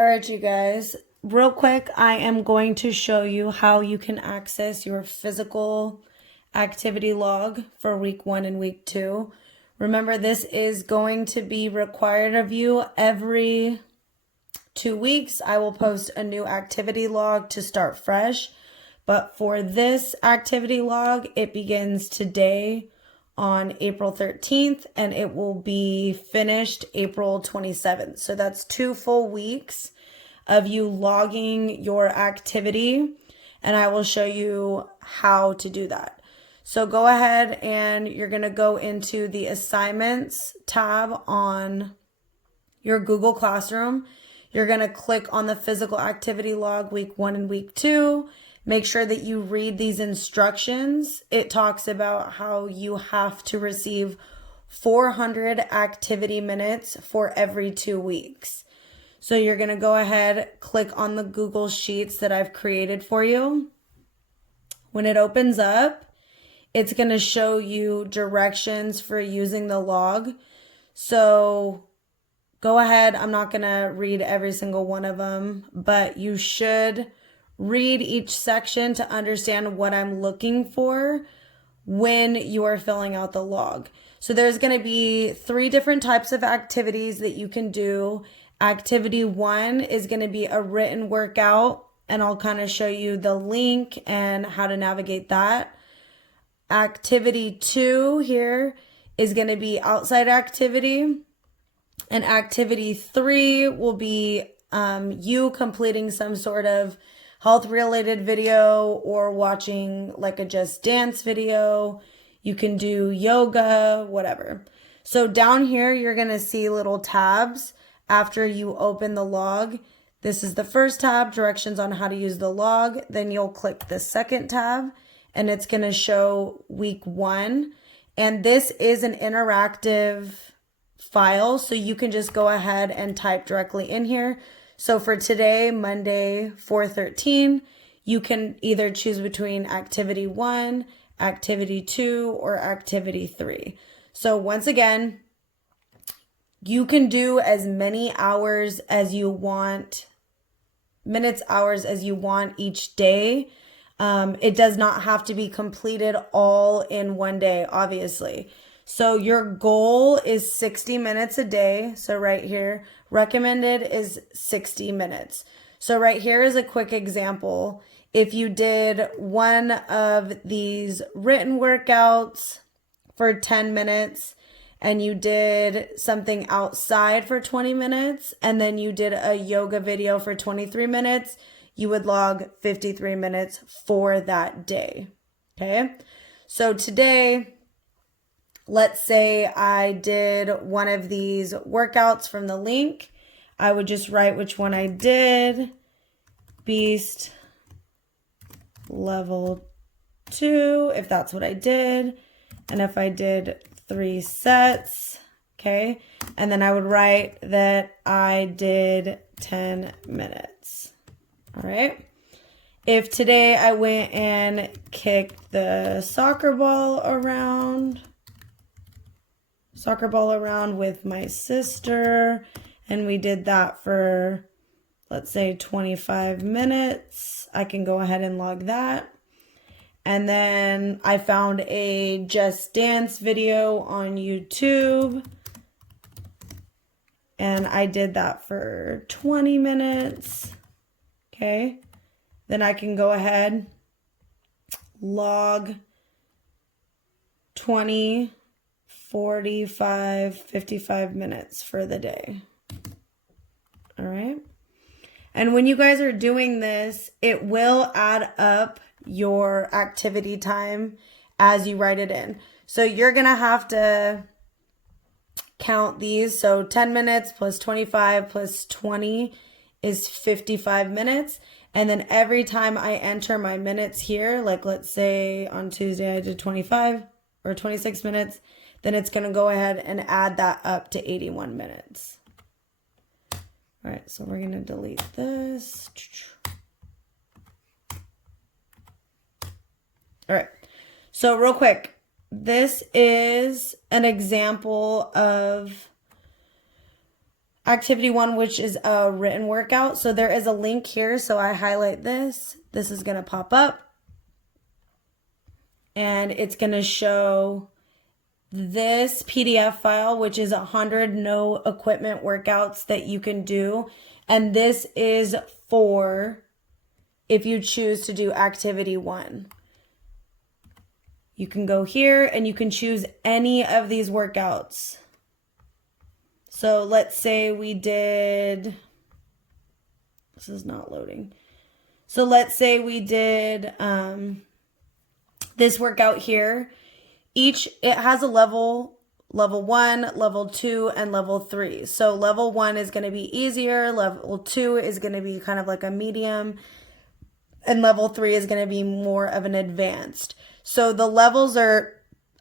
All right, you guys, real quick, I am going to show you how you can access your physical activity log for week 1 and week 2. Remember, this is going to be required of you every 2 weeks. I will post a new activity log to start fresh. But for this activity log, it begins today on April 13th and it will be finished April 27th. So that's 2 full weeks of you logging your activity, and I will show you how to do that. So go ahead and you're going to go into the assignments tab on your Google Classroom. You're going to click on the physical activity log week 1 and week 2. Make sure that you read these instructions. It talks about how you have to receive 400 activity minutes for every 2 weeks. So you're going to go ahead, click on the Google Sheets that I've created for you. When it opens up, it's going to show you directions for using the log. So go ahead. I'm not going to read every single one of them, but you should read each section to understand what I'm looking for when you are filling out the log. So there's going to be 3 different types of activities that you can do. Activity 1 is going to be a written workout, and I'll kind of show you the link and how to navigate that. Activity 2 here is going to be outside activity, and activity 3 will be you completing some sort of health related video or watching like a Just Dance video. You can do yoga, whatever. So down here, you're going to see little tabs after you open the log. This is the first tab, directions on how to use the log. Then you'll click the second tab and it's going to show week 1. And this is an interactive file, so you can just go ahead and type directly in here. So for today, Monday, 4/13, you can either choose between activity 1, activity 2, or activity 3. So once again, you can do as many hours as you want, minutes, hours as you want each day. It does not have to be completed all in one day, obviously. So your goal is 60 minutes a day. So right here, recommended is 60 minutes. So right here is a quick example. If you did one of these written workouts for 10 minutes and you did something outside for 20 minutes and then you did a yoga video for 23 minutes, you would log 53 minutes for that day. Okay. So today, let's say I did one of these workouts from the link. I would just write which one I did. Beast level 2, if that's what I did. And if I did 3 sets, okay. And then I would write that I did 10 minutes. All right. If today I went and kicked the soccer ball around with my sister, and we did that for, let's say, 25 minutes, I can go ahead and log that. And then I found a Just Dance video on YouTube, and I did that for 20 minutes. Okay. Then I can go ahead, log 20, 45, 55 minutes for the day. All right. And when you guys are doing this, it will add up your activity time as you write it in. So you're going to have to count these. So 10 minutes plus 25 plus 20 is 55 minutes. And then every time I enter my minutes here, like let's say on Tuesday I did 25 or 26 minutes, then it's going to go ahead and add that up to 81 minutes. All right, so we're going to delete this. All right, so real quick, this is an example of activity 1, which is a written workout. So there is a link here. So I highlight this. This is going to pop up. And it's going to show this PDF file, which is 100 no equipment workouts that you can do. And this is for if you choose to do activity 1. You can go here and you can choose any of these workouts. So let's say we did, this is not loading. So let's say we did this workout here. It has a level 1, level 2, and level 3. So level 1 is going to be easier. Level 2 is going to be kind of like a medium. And level 3 is going to be more of an advanced. So the levels are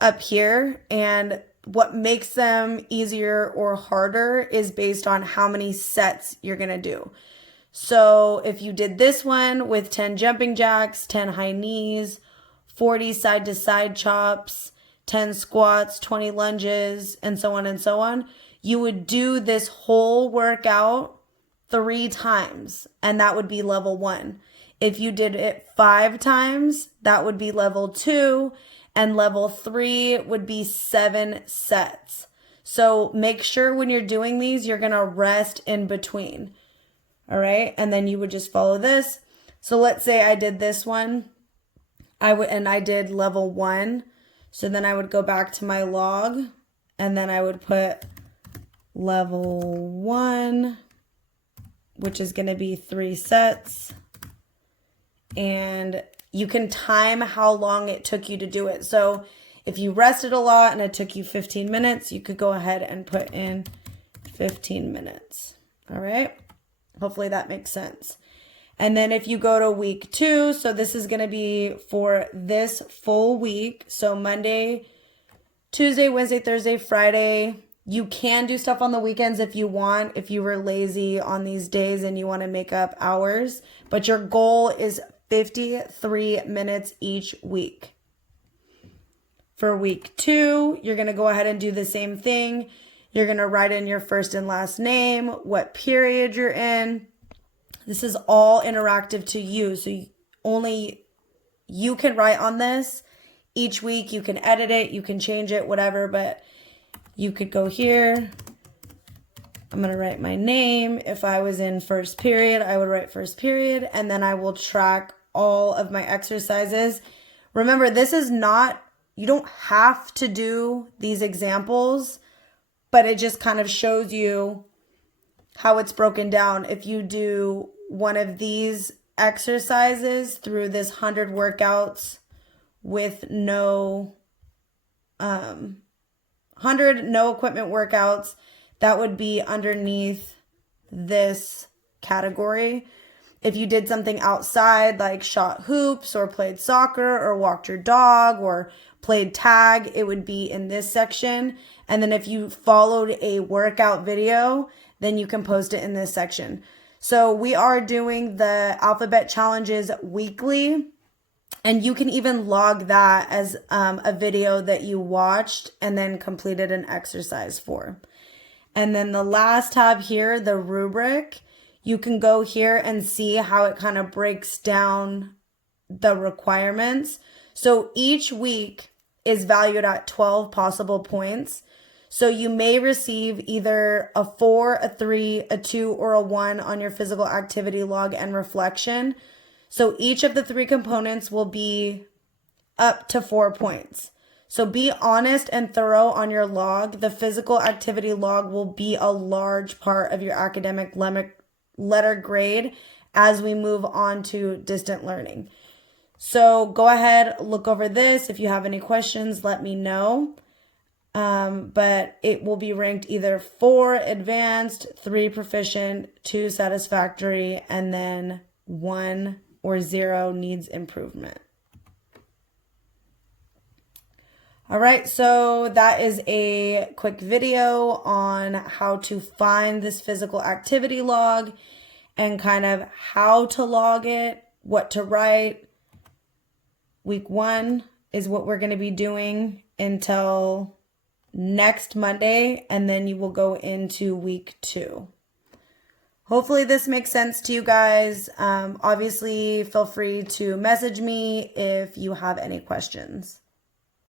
up here, and what makes them easier or harder is based on how many sets you're going to do. So if you did this one with 10 jumping jacks, 10 high knees, 40 side to side chops, 10 squats, 20 lunges, and so on, you would do this whole workout 3 times, and that would be level 1. If you did it 5 times, that would be level 2, and level 3 would be 7 sets. So make sure when you're doing these, you're going to rest in between. All right. And then you would just follow this. So let's say I did this one. I did level 1. So then I would go back to my log, and then I would put level 1, which is going to be 3 sets. And you can time how long it took you to do it. So if you rested a lot and it took you 15 minutes, you could go ahead and put in 15 minutes. All right. Hopefully that makes sense. And then if you go to week 2, so this is going to be for this full week. So Monday, Tuesday, Wednesday, Thursday, Friday. You can do stuff on the weekends if you want, if you were lazy on these days and you want to make up hours. But your goal is 53 minutes each week. For week 2, you're going to go ahead and do the same thing. You're going to write in your first and last name, what period you're in. This is all interactive to you. So only you can write on this. Each week you can edit it, you can change it, whatever, but you could go here. I'm going to write my name. If I was in first period, I would write first period, and then I will track all of my exercises. Remember, this is not, you don't have to do these examples, but it just kind of shows you how it's broken down. If you do one of these exercises through this 100 workouts with no 100 no equipment workouts, that would be underneath this category. If you did something outside like shot hoops or played soccer or walked your dog or played tag, it would be in this section. And then if you followed a workout video, then you can post it in this section. So we are doing the alphabet challenges weekly, and you can even log that as a video that you watched and then completed an exercise for. And then the last tab here, the rubric, you can go here and see how it kind of breaks down the requirements. So each week is valued at 12 possible points. So you may receive either a 4, a 3, a 2, or a 1 on your physical activity log and reflection. So each of the 3 components will be up to 4 points. So be honest and thorough on your log. The physical activity log will be a large part of your academic letter grade as we move on to distant learning. So go ahead, look over this. If you have any questions, let me know. But it will be ranked either 4 advanced, 3 proficient, 2 satisfactory, and then 1 or 0 needs improvement. All right, so that is a quick video on how to find this physical activity log and kind of how to log it, what to write. Week 1 is what we're going to be doing until next Monday, and then you will go into week 2. Hopefully this makes sense to you guys. Obviously, feel free to message me if you have any questions.